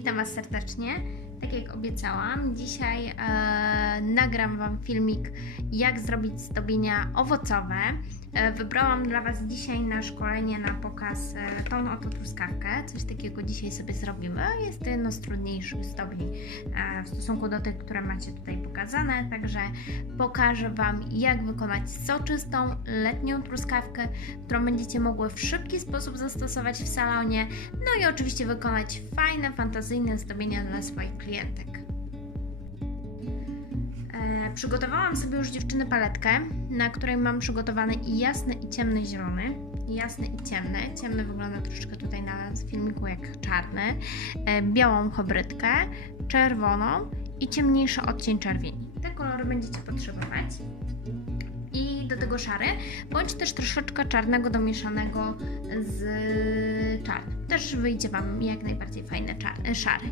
Witam Was serdecznie. Tak jak obiecałam, dzisiaj e, nagram Wam filmik, jak zrobić zdobienia owocowe. E, wybrałam dla Was dzisiaj na szkolenie, na pokaz e, tą oto truskawkę. Coś takiego dzisiaj sobie zrobimy. Jest to jedno z trudniejszych zdobień e, w stosunku do tych, które macie tutaj pokazane. Także pokażę Wam, jak wykonać soczystą, letnią truskawkę, którą będziecie mogły w szybki sposób zastosować w salonie. No i oczywiście wykonać fajne, fantazyjne zdobienia dla swoich klientek. E, przygotowałam sobie już dziewczyny paletkę, na której mam przygotowany i jasny i ciemny zielony. Jasny i ciemny. Ciemny wygląda troszeczkę tutaj na filmiku jak czarny. E, białą hybrydkę, czerwoną i ciemniejszy odcień czerwieni. Te kolory będziecie potrzebować. I do tego szary, bądź też troszeczkę czarnego domieszanego z czarnym. Też wyjdzie Wam jak najbardziej fajny czar- szary.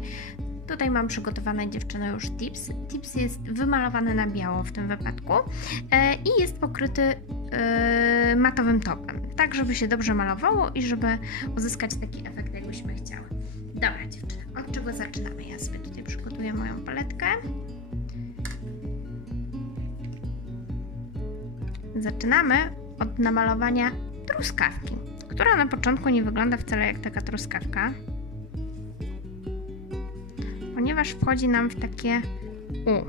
Tutaj mam przygotowane dziewczyny już tips. Tips jest wymalowany na biało w tym wypadku e, i jest pokryty e, matowym topem, tak żeby się dobrze malowało i żeby uzyskać taki efekt, jakbyśmy chciały. Dobra dziewczyny, od czego zaczynamy? Ja sobie tutaj przygotuję moją paletkę. Zaczynamy od namalowania truskawki, która na początku nie wygląda wcale jak taka truskawka, ponieważ wchodzi nam w takie U.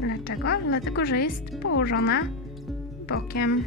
Dlaczego? Dlatego, że jest położona bokiem.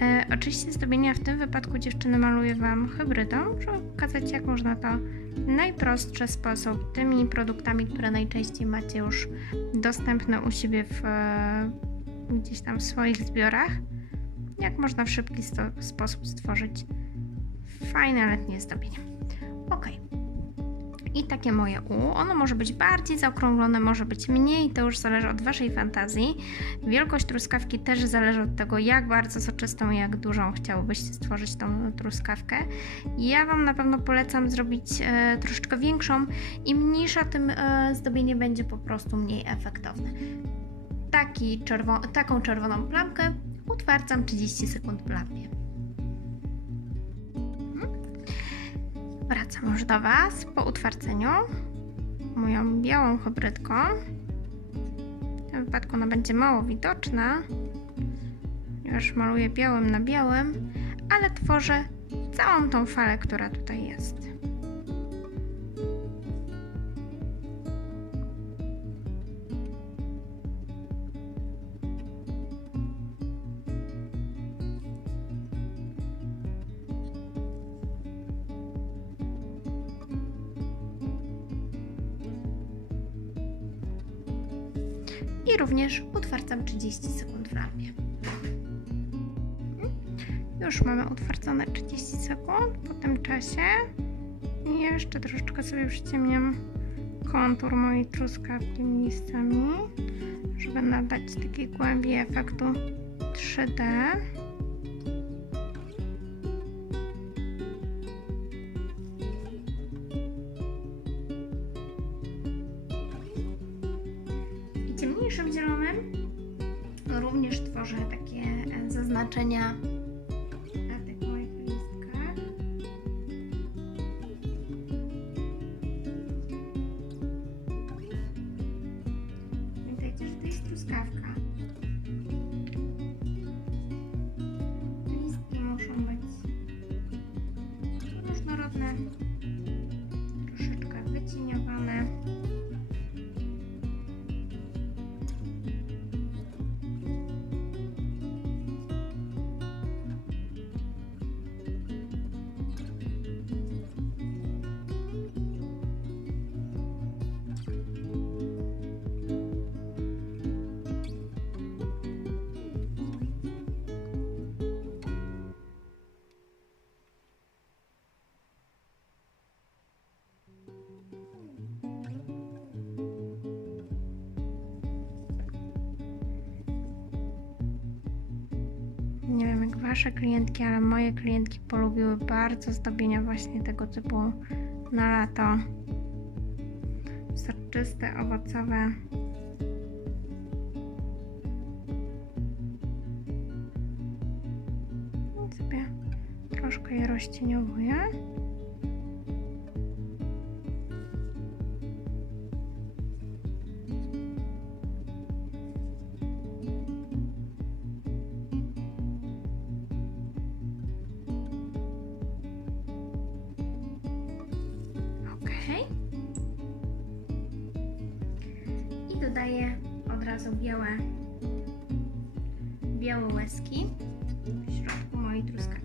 E, oczywiście zdobienia w tym wypadku dziewczyny maluję Wam hybrydą, żeby pokazać jak można to najprostszy sposób tymi produktami, które najczęściej macie już dostępne u siebie w, e, gdzieś tam w swoich zbiorach, jak można w szybki sposób stworzyć fajne letnie zdobienie. Ok. I takie moje U. Ono może być bardziej zaokrąglone, może być mniej, to już zależy od Waszej fantazji. Wielkość truskawki też zależy od tego, jak bardzo soczystą i jak dużą chciałobyście stworzyć tą truskawkę. Ja Wam na pewno polecam zrobić e, troszeczkę większą. Im mniejsza, tym e, zdobienie będzie po prostu mniej efektowne. Taki czerwo- taką czerwoną plamkę utwardzam 30 sekund w Wracam już do Was po utwardzeniu moją białą hybrydką. W tym wypadku ona będzie mało widoczna, ponieważ maluję białym na białym, ale tworzę całą tą falę, która tutaj jest. I również utwardzam 30 sekund w lampie. Już mamy utwardzone 30 sekund. Po tym czasie jeszcze troszeczkę sobie przyciemniam kontur mojej truskawki miejscami, żeby nadać takiej głębi efektu 3D. Również tworzę takie e, zaznaczenia Wasze klientki, ale moje klientki polubiły bardzo zdobienia właśnie tego typu na lato. Soczyste, owocowe. I sobie troszkę je rozcieniowuję. I dodaję od razu białe, białe łezki w środku mojej truskawki.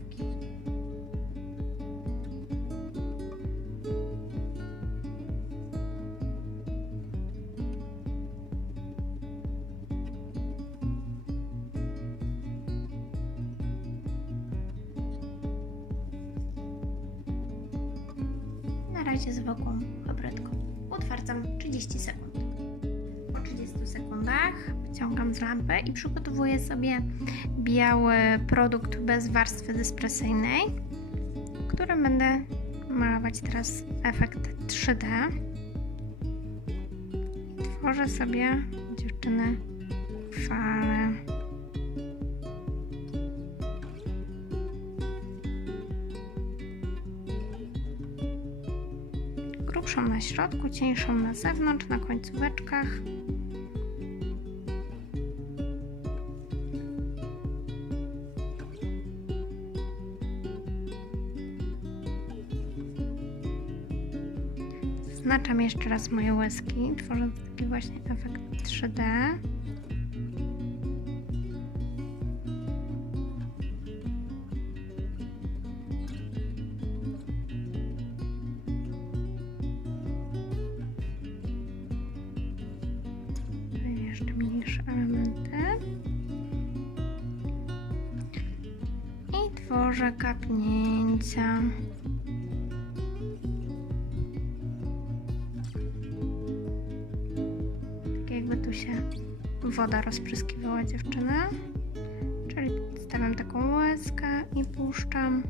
Razie zwykłą hybrydką. Utwardzam 30 sekund. Po 30 sekundach wyciągam z lampy i przygotowuję sobie biały produkt bez warstwy dyspresyjnej, którym będę malować teraz efekt 3D. Tworzę sobie dziewczyny fale. Na środku, cieńszą na zewnątrz, na końcóweczkach. Zaznaczam jeszcze raz moje łezki, tworząc taki właśnie efekt 3D. I tworzę kapnięcia. Tak jakby tu się woda rozpryskiwała dziewczyny. Czyli stawiam taką łezkę i puszczam.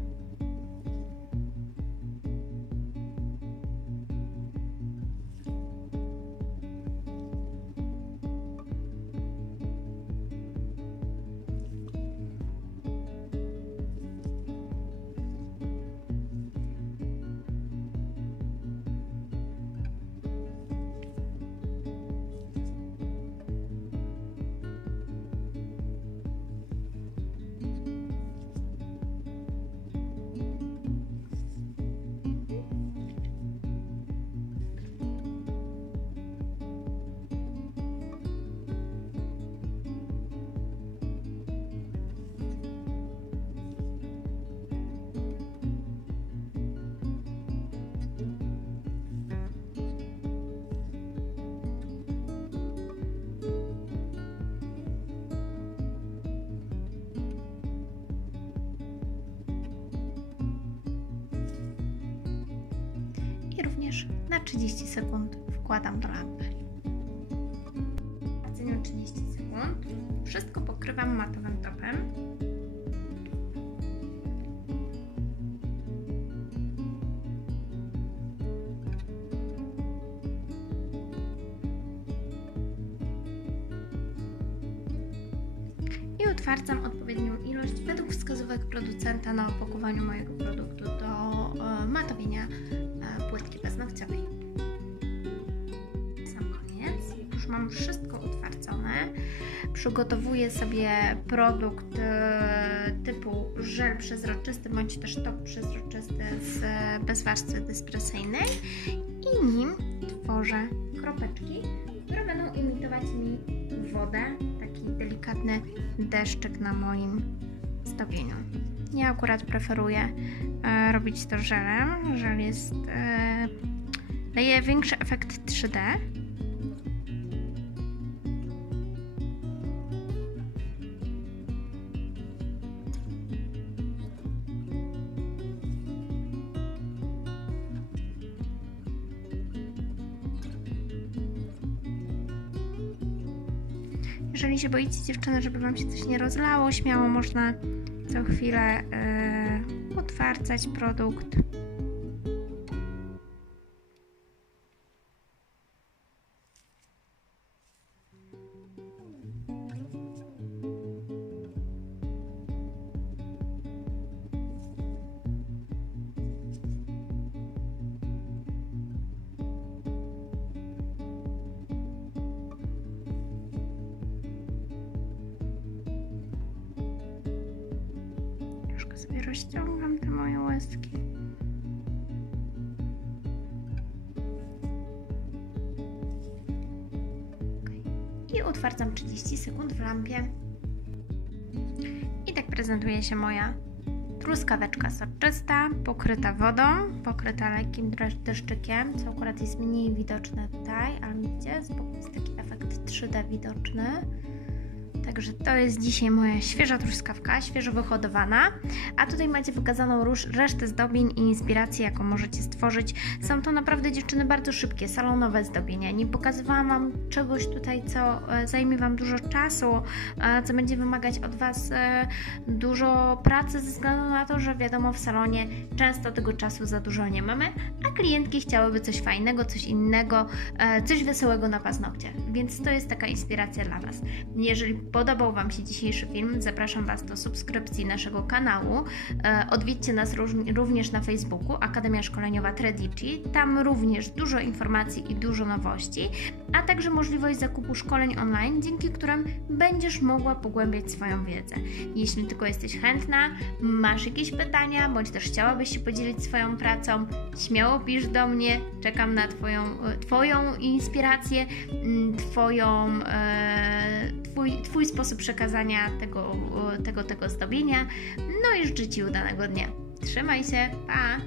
Na 30 sekund wkładam do lampy. Oceniam 30 sekund. Wszystko pokrywam matowym topem. I utwardzam odpowiednią ilość według wskazówek producenta na opakowaniu mojego produktu do e, matowienia płytki paznokciowej. Sam koniec. Już mam wszystko utwardzone. Przygotowuję sobie produkt e, typu żel przezroczysty bądź też top przezroczysty z, bez warstwy dyspresyjnej i nim tworzę kropeczki, które będą imitować mi wodę, taki delikatny deszczyk na moim zdobieniu. Ja akurat preferuję e, robić to żelem. Żel jest. E, daje większy efekt 3D. Jeżeli się boicie dziewczyny, żeby Wam się coś nie rozlało, śmiało można co chwilę yy, utwardzać produkt. Troszkę sobie rozciągam te moje łezki. I utwardzam 30 sekund w lampie. I tak prezentuje się moja truskaweczka soczysta, pokryta wodą, pokryta lekkim deszczykiem, co akurat jest mniej widoczne tutaj, ale widzicie, z boku jest taki efekt 3D widoczny. Także to jest dzisiaj moja świeża truskawka, świeżo wyhodowana. A tutaj macie wykazaną róż, resztę zdobień i inspiracji, jaką możecie stworzyć. Są to naprawdę dziewczyny bardzo szybkie, salonowe zdobienia. Nie pokazywałam Wam czegoś tutaj, co e, zajmie Wam dużo czasu, e, co będzie wymagać od Was e, dużo pracy, ze względu na to, że wiadomo, w salonie często tego czasu za dużo nie mamy, a klientki chciałyby coś fajnego, coś innego, coś wesołego na paznokcie. Więc to jest taka inspiracja dla Was. Jeżeli podobał Wam się dzisiejszy film, zapraszam Was do subskrypcji naszego kanału. E, Odwiedźcie nas również na Facebooku Akademia Szkoleniowa Tradici. Tam również dużo informacji i dużo nowości, a także możliwość zakupu szkoleń online, dzięki którym będziesz mogła pogłębiać swoją wiedzę. Jeśli tylko jesteś chętna, masz jakieś pytania, bądź też chciałabyś się podzielić swoją pracą, śmiało pisz do mnie. Czekam na Twoją, e, twoją inspirację, twoją, e, twój, twój sposób przekazania tego, tego, tego zdobienia. No i życzę Ci udanego dnia. Trzymaj się, pa!